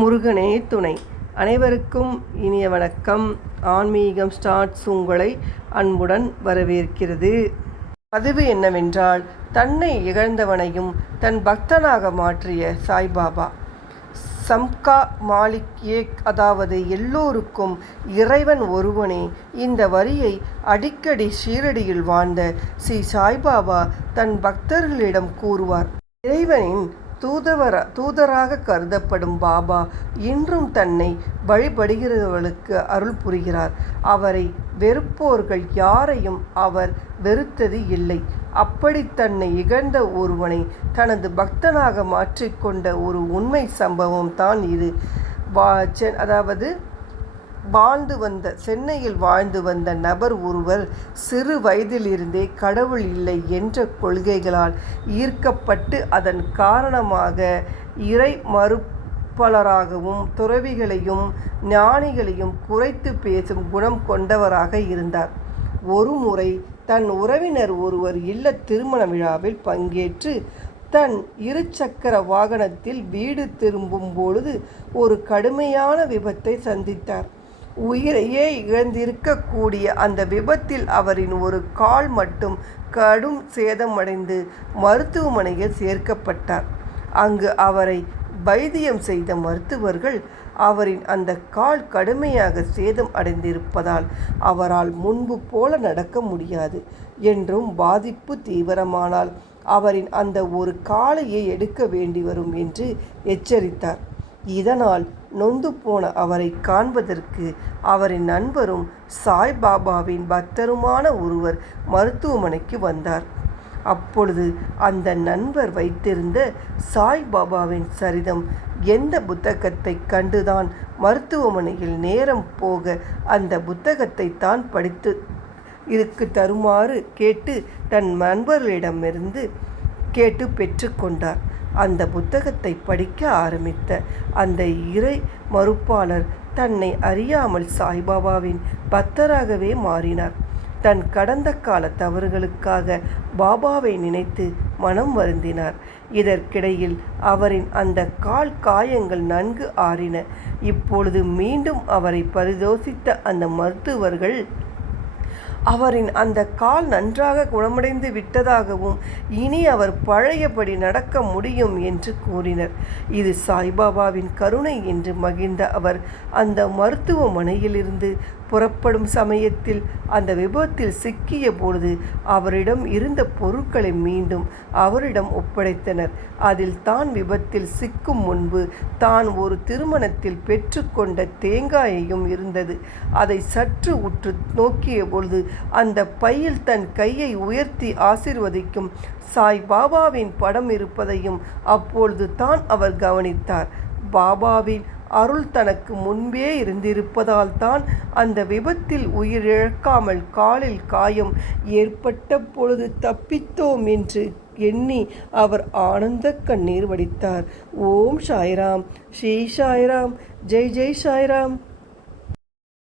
முருகனே துணை. அனைவருக்கும் இனிய வணக்கம். ஆன்மீகம் ஸ்டார்ட்ஸ் உங்களை அன்புடன் வரவேற்கிறது. பதிவு என்னவென்றால் தன்னை இகழ்ந்தவனையும் தன் பக்தனாக மாற்றிய சாய்பாபா. சம்கா மாலிக் ஏக் அதாவது எல்லோருக்கும் இறைவன் ஒருவனே இந்த வரியை அடிக்கடி ஷீரடியில் வாழ்ந்த ஸ்ரீ சாய்பாபா தன் பக்தர்களிடம் கூறுவார். இறைவனின் தூதவர தூதராக கருதப்படும் பாபா இன்றும் தன்னை வழிபடுகிறவர்களுக்கு அருள் புரிகிறார். அவரை வெறுப்போர்கள் யாரையும் அவர் வெறுத்தது இல்லை. அப்படி தன்னை இகழ்ந்த ஒருவனை தனது பக்தனாக மாற்றிக்கொண்ட ஒரு உண்மை சம்பவம் தான் இது. வா செ- அதாவது வாழ்ந்து வந்த சென்னையில் வாழ்ந்து வந்த நபர் ஒருவர் சிறு வயதிலிருந்தே கடவுள் இல்லை என்ற கொள்கைகளால் ஈர்க்கப்பட்டு அதன் காரணமாக இறை மறுப்பலராகவும் துறவிகளையும் ஞானிகளையும் குறைத்து பேசும் குணம் கொண்டவராக இருந்தார். ஒரு முறை தன் உறவினர் ஒருவர் இல்ல திருமண விழாவில் பங்கேற்று தன் இருசக்கர வாகனத்தில் வீடு திரும்பும் பொழுது ஒரு கடுமையான விபத்தை சந்தித்தார். உயிரையே இழந்திருக்கக்கூடிய அந்த விபத்தில் அவரின் ஒரு கால் மட்டும் கடும் சேதமடைந்து மருத்துவமனையில் சேர்க்கப்பட்டார். அங்கு அவரை வைத்தியம் செய்த மருத்துவர்கள் அவரின் அந்த கால் கடுமையாக சேதம் அடைந்திருப்பதால் அவரால் முன்பு போல நடக்க முடியாது என்றும் பாதிப்பு தீவிரமானால் அவரின் அந்த ஒரு காலையே எடுக்க வேண்டி வரும் என்று எச்சரித்தார். இதனால் நொந்து போன அவரை காண்பதற்கு அவரின் நண்பரும் சாய்பாபாவின் பக்தருமான ஒருவர் மருத்துவமனைக்கு வந்தார். அப்பொழுது அந்த நண்பர் வைத்திருந்த சாய்பாபாவின் சரிதம் எந்த புத்தகத்தை கண்டுதான் மருத்துவமனையில் நேரம் போக அந்த புத்தகத்தை தான் படித்து இருக்கு தருமாறு கேட்டு தன் நண்பர்களிடமிருந்து கேட்டு பெற்றுக்கொண்டார் அந்த புத்தகத்தை படிக்க ஆரம்பித்த அந்த இறை மறுப்பாளர் தன்னை அறியாமல் சாய்பாபாவின் பக்தராகவே மாறினார். தன் கடந்த கால தவறுகளுக்காக பாபாவை நினைத்து மனம் வருந்தினார். இதற்கிடையில் அவரின் அந்த கால் காயங்கள் நன்கு ஆறின. இப்பொழுது மீண்டும் அவரை பரிதோசித்த அந்த மருத்துவர்கள் அவரின் அந்த கால் நன்றாக குணமடைந்து விட்டதாகவும் இனி அவர் பழையபடி நடக்க முடியும் என்று கூறினர். இது சாய்பாபாவின் கருணை என்று மகிழ்ந்த அவர் அந்த மருத்துவமனையிலிருந்து புறப்படும் சமயத்தில் அந்த விபத்தில் சிக்கிய பொழுது அவரிடம் இருந்த பொருட்களை மீண்டும் அவரிடம் ஒப்படைத்தனர். அதில் தான் விபத்தில் சிக்கும் முன்பு தான் ஒரு திருமணத்தில் பெற்றுக்கொண்ட தேங்காயையும் இருந்தது. அதை சற்று உற்று நோக்கிய பொழுது அந்த பையில் தன் கையை உயர்த்தி ஆசிர்வதிக்கும் சாய் பாபாவின் படம் இருப்பதையும் அப்பொழுது தான் அவர் கவனித்தார். பாபாவின் அருள் தனக்கு முன்பே இருந்திருப்பதால் தான் அந்த விபத்தில் உயிரிழக்காமல் காலில் காயம் ஏற்பட்ட பொழுது தப்பித்தோம் என்று எண்ணி அவர் ஆனந்த கண்ணீர் வடித்தார். ஓம் சாய்ராம். ஸ்ரீ சாய்ராம். ஜெய் ஜெய் சாய்ராம்.